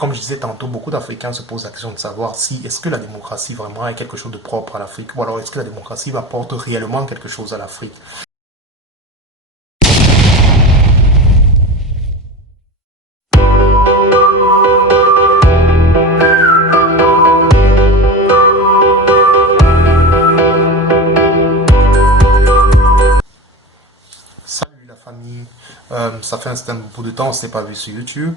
Comme je disais tantôt, beaucoup d'Africains se posent la question de savoir si est-ce que la démocratie vraiment est quelque chose de propre à l'Afrique ou alors est-ce que la démocratie apporte réellement quelque chose à l'Afrique. Salut la famille. Ça fait un certain bout de temps, on ne s'est pas vu sur YouTube.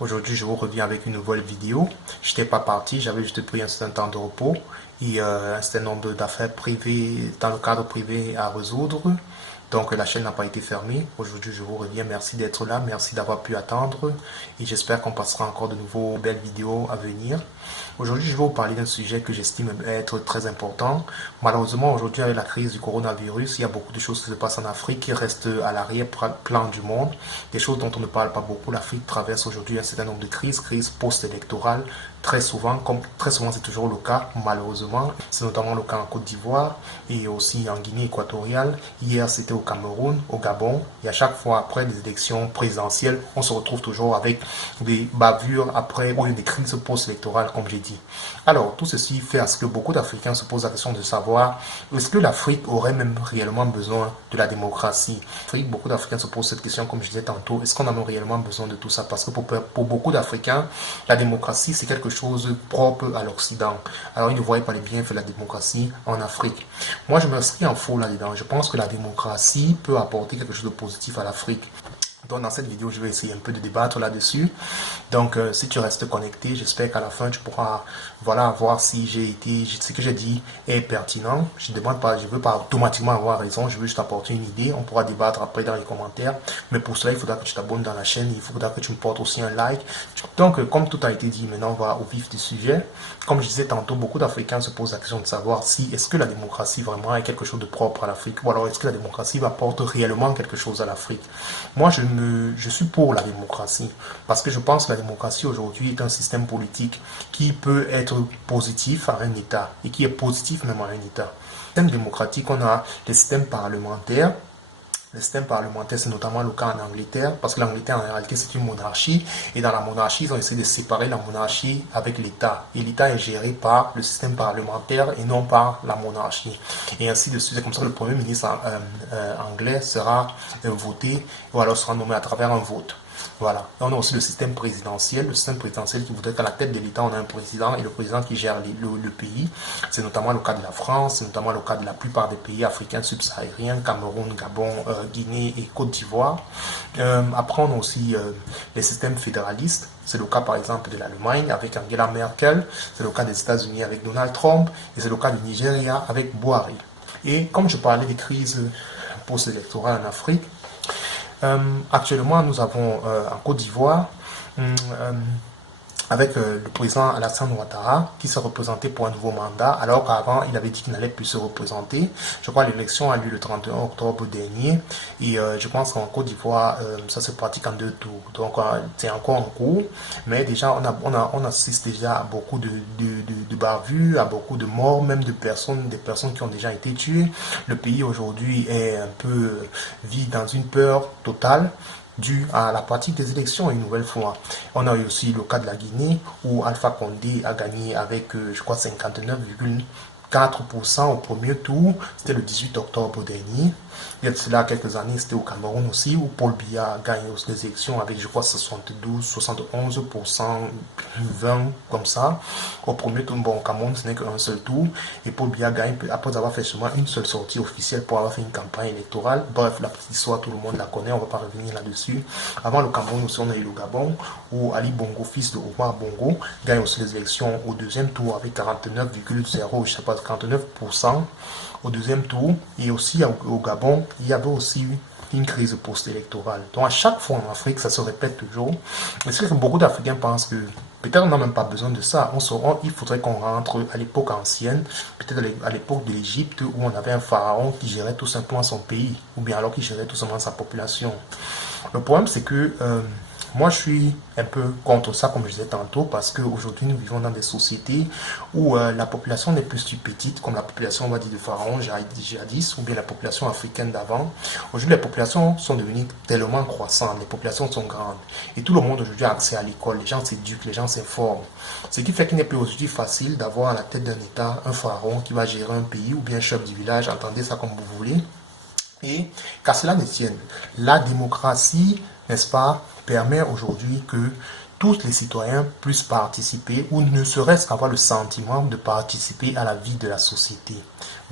Aujourd'hui, je vous reviens avec une nouvelle vidéo. Je n'étais pas parti, j'avais juste pris un certain temps de repos et un certain nombre d'affaires privées, dans le cadre privé à résoudre. Donc la chaîne n'a pas été fermée. Aujourd'hui, je vous reviens. Merci d'être là, merci d'avoir pu attendre et j'espère qu'on passera encore de nouveaux belles vidéos à venir. Aujourd'hui, je vais vous parler d'un sujet que j'estime être très important. Malheureusement, aujourd'hui, avec la crise du coronavirus, il y a beaucoup de choses qui se passent en Afrique qui restent à l'arrière-plan du monde. Des choses dont on ne parle pas beaucoup. L'Afrique traverse aujourd'hui un certain nombre de crises post-électorales. Très souvent, comme très souvent c'est toujours le cas, malheureusement. C'est notamment le cas en Côte d'Ivoire et aussi en Guinée équatoriale. Hier, c'était au Cameroun, au Gabon. Et à chaque fois, après les élections présidentielles, on se retrouve toujours avec des bavures après ou des crises post-électorales, comme j'ai dit. Alors, tout ceci fait à ce que beaucoup d'Africains se posent la question de savoir est-ce que l'Afrique aurait même réellement besoin de la démocratie. Beaucoup d'Africains se posent cette question, comme je disais tantôt, est-ce qu'on en a réellement besoin de tout ça? Parce que pour beaucoup d'Africains, la démocratie, c'est quelque chose propre à l'Occident. Alors, ils ne voyaient pas les bienfaits de la démocratie en Afrique. Moi, je m'inscris en faux là-dedans. Je pense que la démocratie peut apporter quelque chose de positif à l'Afrique. Donc dans cette vidéo, je vais essayer un peu de débattre là-dessus. Donc si tu restes connecté, j'espère qu'à la fin, tu pourras voir si ce que j'ai dit est pertinent. Je ne demande pas, je ne veux pas automatiquement avoir raison, je veux juste apporter une idée. On pourra débattre après dans les commentaires. Mais pour cela, il faudra que tu t'abonnes dans la chaîne, il faudra que tu me portes aussi un like. Donc comme tout a été dit, maintenant on va au vif du sujet. Comme je disais tantôt, beaucoup d'Africains se posent la question de savoir si est-ce que la démocratie vraiment est quelque chose de propre à l'Afrique ou alors est-ce que la démocratie apporte réellement quelque chose à l'Afrique. Moi, je suis pour la démocratie parce que je pense que la démocratie aujourd'hui est un système politique qui peut être positif à un État et qui est positif même à un État. Le système démocratique, on a les systèmes parlementaires. Le système parlementaire, c'est notamment le cas en Angleterre, parce que l'Angleterre, en réalité, c'est une monarchie. Et dans la monarchie, ils ont essayé de séparer la monarchie avec l'État. Et l'État est géré par le système parlementaire et non par la monarchie. Et ainsi de suite. C'est comme ça que le Premier ministre anglais sera voté, ou alors sera nommé à travers un vote. Voilà. Et on a aussi le système présidentiel qui voudrait qu'à la tête de l'État, on a un président et le président qui gère le pays. C'est notamment le cas de la France, c'est notamment le cas de la plupart des pays africains subsahariens, Cameroun, Gabon, Guinée et Côte d'Ivoire. Après, on a aussi les systèmes fédéralistes. C'est le cas par exemple de l'Allemagne avec Angela Merkel, c'est le cas des États-Unis avec Donald Trump et c'est le cas du Nigeria avec Buhari. Et comme je parlais des crises post-électorales en Afrique, actuellement, nous avons en Côte d'Ivoire, avec le président Alassane Ouattara, qui s'est représenté pour un nouveau mandat, alors qu'avant, il avait dit qu'il n'allait plus se représenter. Je crois que l'élection a lieu le 31 octobre dernier, et je pense qu'en Côte d'Ivoire, ça se pratique en 2 tours. Donc, c'est encore en cours, mais déjà, on assiste déjà à beaucoup de bavures, à beaucoup de morts, même des personnes qui ont déjà été tuées. Le pays aujourd'hui est un peu vit dans une peur totale dû à la pratique des élections une nouvelle fois. On a eu aussi le cas de la Guinée où Alpha Condé a gagné avec, je crois, 59,4% au premier tour. C'était le 18 octobre dernier. Il y a de cela quelques années, c'était au Cameroun aussi, où Paul Biya a gagné les élections avec, je crois, 72, 71%, 20, comme ça. Au premier tour, bon, au Cameroun, ce n'est qu'un seul tour. Et Paul Biya gagne après avoir fait seulement une seule sortie officielle pour avoir fait une campagne électorale. Bref, la petite histoire, tout le monde la connaît, on ne va pas revenir là-dessus. Avant le Cameroun aussi, on a eu le Gabon, où Ali Bongo, fils de Omar Bongo, gagne aussi les élections au deuxième tour avec 49,0, je sais pas, 49% au deuxième tour. Et aussi au Gabon, il y avait aussi eu une crise post-électorale. Donc à chaque fois en Afrique, ça se répète toujours. Mais c'est que beaucoup d'Africains pensent que peut-être on n'a même pas besoin de ça. Il faudrait qu'on rentre à l'époque ancienne, peut-être à l'époque de l'Égypte, où on avait un pharaon qui gérait tout simplement son pays, ou bien alors qui gérait tout simplement sa population. Le problème, c'est que Moi, je suis un peu contre ça, comme je disais tantôt, parce qu'aujourd'hui, nous vivons dans des sociétés où la population n'est plus si petite, comme la population, on va dire, de Pharaon, jadis, ou bien la population africaine d'avant. Aujourd'hui, les populations sont devenues tellement croissantes, les populations sont grandes. Et tout le monde aujourd'hui a accès à l'école, les gens s'éduquent, les gens s'informent. Ce qui fait qu'il n'est plus aujourd'hui facile d'avoir à la tête d'un État un Pharaon qui va gérer un pays, ou bien un chef du village, entendez ça comme vous voulez. Et qu'à cela ne tienne, la démocratie, n'est-ce pas, permet aujourd'hui que tous les citoyens puissent participer ou ne serait-ce qu'avoir le sentiment de participer à la vie de la société.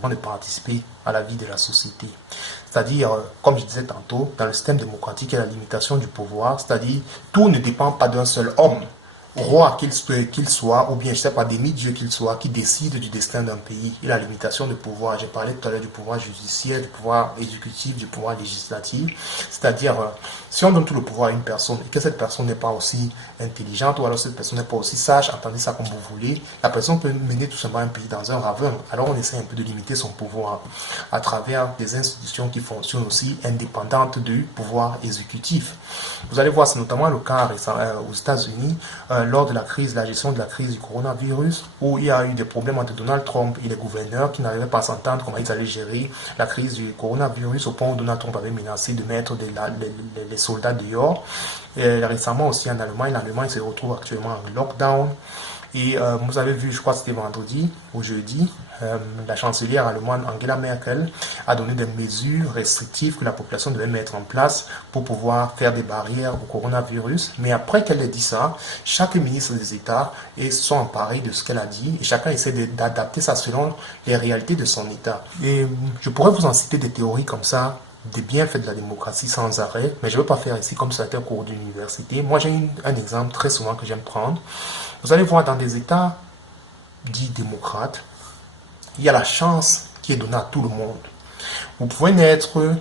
De participer à la vie de la société. C'est-à-dire, comme je disais tantôt, dans le système démocratique, il y a la limitation du pouvoir, c'est-à-dire tout ne dépend pas d'un seul homme, roi qu'il soit, ou bien, je sais pas, demi-dieu qu'il soit, qui décide du destin d'un pays. Et la limitation de pouvoir, j'ai parlé tout à l'heure du pouvoir judiciaire, du pouvoir exécutif, du pouvoir législatif. C'est-à-dire, si on donne tout le pouvoir à une personne et que cette personne n'est pas aussi intelligente, ou alors cette personne n'est pas aussi sage, entendez ça comme vous voulez, la personne peut mener tout simplement un pays dans un ravin. Alors on essaie un peu de limiter son pouvoir à travers des institutions qui fonctionnent aussi indépendantes du pouvoir exécutif. Vous allez voir, c'est notamment le cas aux États-Unis, lors de la gestion de la crise du coronavirus, où il y a eu des problèmes entre Donald Trump et les gouverneurs qui n'arrivaient pas à s'entendre comment ils allaient gérer la crise du coronavirus, au point où Donald Trump avait menacé de mettre les soldats dehors. Et récemment aussi en Allemagne, l'Allemagne se retrouve actuellement en lockdown. Et vous avez vu, je crois que c'était vendredi ou jeudi, la chancelière allemande Angela Merkel a donné des mesures restrictives que la population devait mettre en place pour pouvoir faire des barrières au coronavirus. Mais après qu'elle ait dit ça, chaque ministre des États sont emparés de ce qu'elle a dit et chacun essaie d'adapter ça selon les réalités de son État. Et je pourrais vous en citer des théories comme ça, des bienfaits de la démocratie sans arrêt, mais je ne veux pas faire ici comme ça a été au cours d'université. Moi, j'ai un exemple très souvent que j'aime prendre. Vous allez voir dans des États dits démocrates, il y a la chance qui est donnée à tout le monde. Vous pouvez naître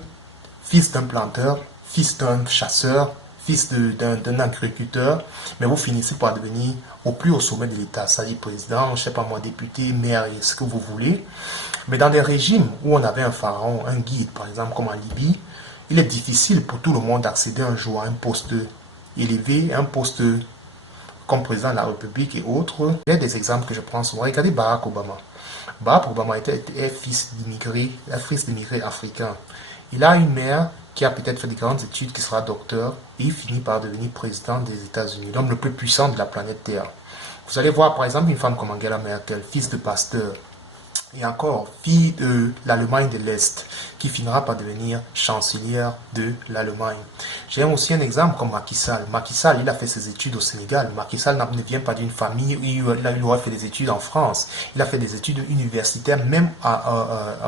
fils d'un planteur, fils d'un chasseur, fils d'un agriculteur, mais vous finissez par devenir au plus haut sommet de l'État, c'est-à-dire président, je ne sais pas moi, député, maire, ce que vous voulez. Mais dans des régimes où on avait un pharaon, un guide, par exemple, comme en Libye, il est difficile pour tout le monde d'accéder un jour à un poste élevé, un poste comme président de la République et autres. Il y a des exemples que je prends souvent. Regardez Barack Obama. Barack Obama était fils d'immigrés africains. Il a une mère qui a peut-être fait des grandes études, qui sera docteur, et il finit par devenir président des États-Unis, l'homme le plus puissant de la planète Terre. Vous allez voir par exemple une femme comme Angela Merkel, fils de pasteur, et encore fille de l'Allemagne de l'Est, qui finira par devenir chancelière de l'Allemagne. J'ai aussi un exemple comme Macky Sall. Macky Sall, il a fait ses études au Sénégal. Macky Sall ne vient pas d'une famille où il aurait fait des études en France. Il a fait des études universitaires même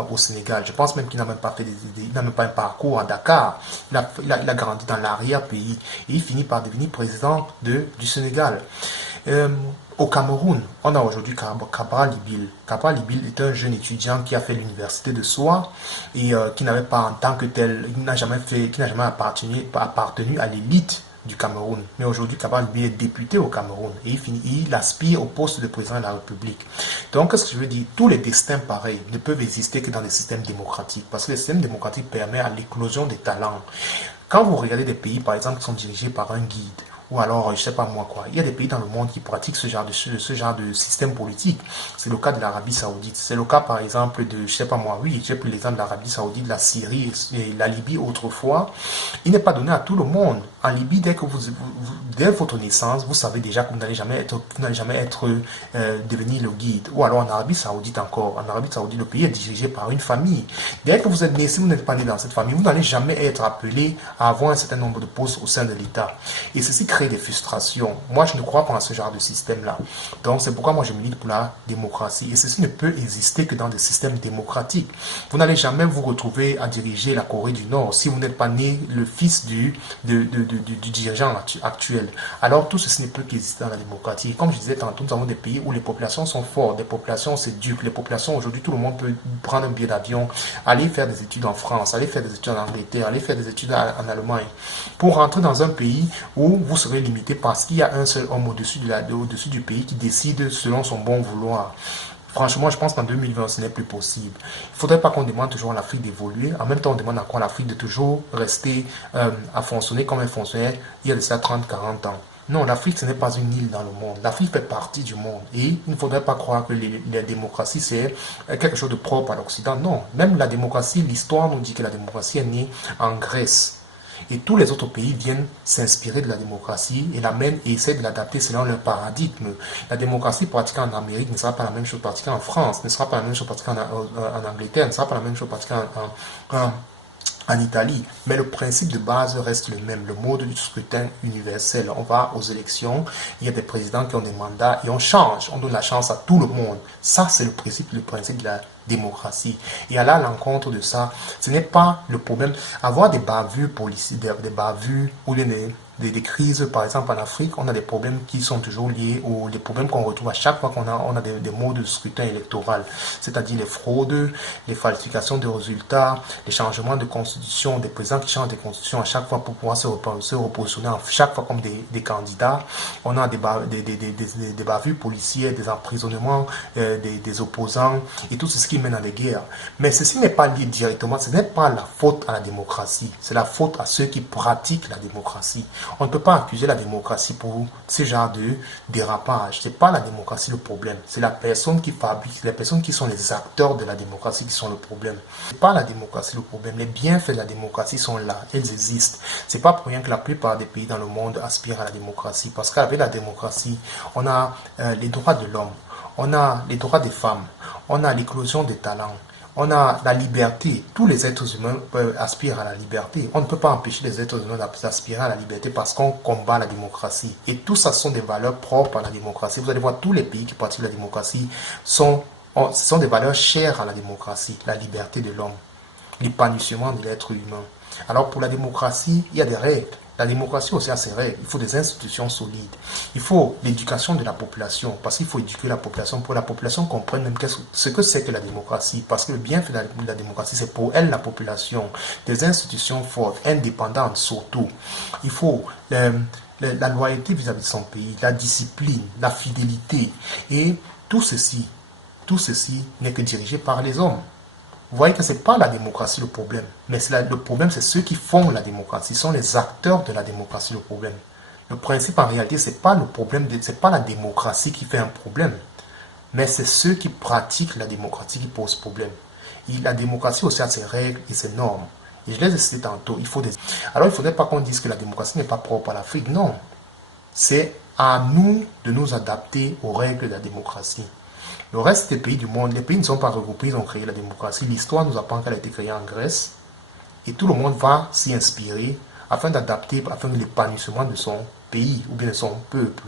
au Sénégal. Je pense même qu'il n'a même pas fait il n'a même pas un parcours à Dakar. Il a grandi dans l'arrière-pays et il finit par devenir président du Sénégal. Au Cameroun, on a aujourd'hui Cabral Ibil. Cabral Ibil est un jeune étudiant qui a fait l'université de Soa et qui n'avait pas en tant que tel, qui n'a jamais appartenu à l'élite du Cameroun. Mais aujourd'hui, Cabral Ibil est député au Cameroun et il aspire au poste de président de la République. Donc, qu'est-ce que je veux dire? Tous les destins pareils ne peuvent exister que dans des systèmes démocratiques parce que le système démocratique permet à l'éclosion des talents. Quand vous regardez des pays, par exemple, qui sont dirigés par un guide, ou alors, je sais pas moi quoi. Il y a des pays dans le monde qui pratiquent ce genre de système politique. C'est le cas de l'Arabie Saoudite. C'est le cas, par exemple, de, je sais pas moi, oui, j'ai pris l'exemple de l'Arabie Saoudite, la Syrie et la Libye autrefois. Il n'est pas donné à tout le monde. En Libye, dès votre naissance, vous savez déjà que vous n'allez jamais devenir le guide. Ou alors en Arabie Saoudite encore. En Arabie Saoudite, le pays est dirigé par une famille. Dès que vous êtes né, si vous n'êtes pas né dans cette famille, vous n'allez jamais être appelé à avoir un certain nombre de postes au sein de l'État. Et ceci crée des frustrations. Moi, je ne crois pas à ce genre de système-là. Donc, c'est pourquoi moi, je milite pour la démocratie. Et ceci ne peut exister que dans des systèmes démocratiques. Vous n'allez jamais vous retrouver à diriger la Corée du Nord si vous n'êtes pas né le fils du dirigeant actuel. Alors, tout ceci ne peut qu'exister dans la démocratie. Comme je disais tantôt, nous avons des pays où les populations sont fortes, des populations s'éduquent. Les populations, aujourd'hui, tout le monde peut prendre un billet d'avion, aller faire des études en France, aller faire des études en Angleterre, aller faire des études en Allemagne, pour rentrer dans un pays où vous serez limité parce qu'il y a un seul homme au-dessus du pays qui décide selon son bon vouloir. Franchement, je pense qu'en 2020, ce n'est plus possible. Il ne faudrait pas qu'on demande toujours à l'Afrique d'évoluer. En même temps, on demande encore à l'Afrique de toujours rester à fonctionner comme elle fonctionnait il y a de ça 30, 40 ans. Non, l'Afrique, ce n'est pas une île dans le monde. L'Afrique fait partie du monde. Et il ne faudrait pas croire que la démocratie, c'est quelque chose de propre à l'Occident. Non, même la démocratie, l'histoire nous dit que la démocratie est née en Grèce. Et tous les autres pays viennent s'inspirer de la démocratie et l'amènent et essaient de l'adapter selon leur paradigme. La démocratie pratiquée en Amérique ne sera pas la même chose pratiquée en France, ne sera pas la même chose pratiquée en Angleterre, ne sera pas la même chose pratiquée en Italie. Mais le principe de base reste le même, le mode du scrutin universel. On va aux élections, il y a des présidents qui ont des mandats et on change, on donne la chance à tout le monde. Ça, c'est le principe de la démocratie. Et aller à l'encontre de ça, ce n'est pas le problème. Avoir des bavures policiers, des bavures ou des crises, par exemple en Afrique, on a des problèmes qui sont toujours liés aux des problèmes qu'on retrouve à chaque fois on a des modes de scrutin électoral, c'est-à-dire les fraudes, les falsifications de résultats, les changements de constitution, des présidents qui changent de constitution à chaque fois pour pouvoir se repositionner à chaque fois comme des candidats. On a des bavures policières, des emprisonnements des opposants et tout ce qui mène à des guerres. Mais ceci n'est pas lié directement, ce n'est pas la faute à la démocratie, c'est la faute à ceux qui pratiquent la démocratie. On ne peut pas accuser la démocratie pour ce genre de dérapage. Ce n'est pas la démocratie le problème. C'est la personne qui fabrique, les personnes qui sont les acteurs de la démocratie qui sont le problème. Ce n'est pas la démocratie le problème. Les bienfaits de la démocratie sont là. Elles existent. Ce n'est pas pour rien que la plupart des pays dans le monde aspirent à la démocratie. Parce qu'avec la démocratie, on a les droits de l'homme. On a les droits des femmes. On a l'éclosion des talents. On a la liberté. Tous les êtres humains aspirent à la liberté. On ne peut pas empêcher les êtres humains d'aspirer à la liberté parce qu'on combat la démocratie. Et tout ça sont des valeurs propres à la démocratie. Vous allez voir, tous les pays qui pratiquent la démocratie ce sont des valeurs chères à la démocratie. La liberté de l'homme, l'épanouissement de l'être humain. Alors pour la démocratie, il y a des règles. La démocratie aussi a ses règles. Il faut des institutions solides. Il faut l'éducation de la population. Parce qu'il faut éduquer la population pour que la population comprenne même ce que c'est que la démocratie. Parce que le bienfait de la démocratie, c'est pour elle, la population. Des institutions fortes, indépendantes surtout. Il faut la loyauté vis-à-vis de son pays, la discipline, la fidélité. Et tout ceci n'est que dirigé par les hommes. Vous voyez que ce n'est pas la démocratie le problème, mais le problème, c'est ceux qui font la démocratie, sont les acteurs de la démocratie le problème. Le principe en réalité, ce n'est pas le problème, c'est pas la démocratie qui fait un problème, mais c'est ceux qui pratiquent la démocratie qui posent problème. Et la démocratie aussi a ses règles et ses normes. Et je les ai citées tantôt, Alors il ne faudrait pas qu'on dise que la démocratie n'est pas propre à l'Afrique, non. C'est à nous de nous adapter aux règles de la démocratie. Le reste des pays du monde, les pays ne sont pas regroupés, ils ont créé la démocratie. L'histoire nous apprend qu'elle a été créée en Grèce. Et tout le monde va s'y inspirer afin d'adapter, afin de l'épanouissement de son pays ou bien de son peuple.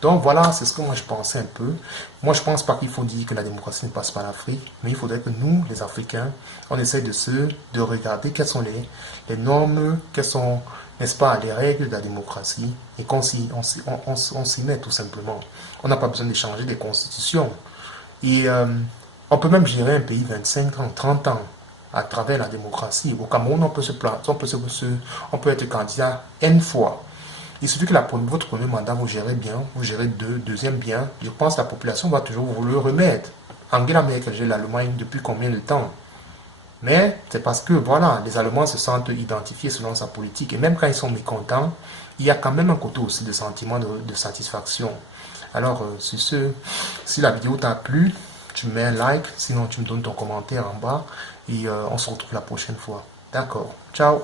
Donc voilà, c'est ce que moi je pensais un peu. Moi je pense pas qu'il faut dire que la démocratie ne passe pas l'Afrique, mais il faudrait que nous, les Africains, on essaye de regarder quelles sont les normes, quelles sont, n'est-ce pas, les règles de la démocratie et qu'on s'y met tout simplement. On n'a pas besoin de changer des constitutions. Et on peut même gérer un pays 25 ans, 30 ans à travers la démocratie. Au Cameroun, on peut être candidat N fois. Il suffit que votre premier mandat, vous gérez bien, vous gérez deuxième bien. Je pense que la population va toujours vous le remettre. Angela Merkel gère l'Allemagne depuis combien de temps? Mais c'est parce que, voilà, les Allemands se sentent identifiés selon sa politique. Et même quand ils sont mécontents, il y a quand même un côté aussi de sentiment de satisfaction. Alors, sur ce, si la vidéo t'a plu, tu mets un like, sinon tu me donnes ton commentaire en bas et on se retrouve la prochaine fois. D'accord, ciao.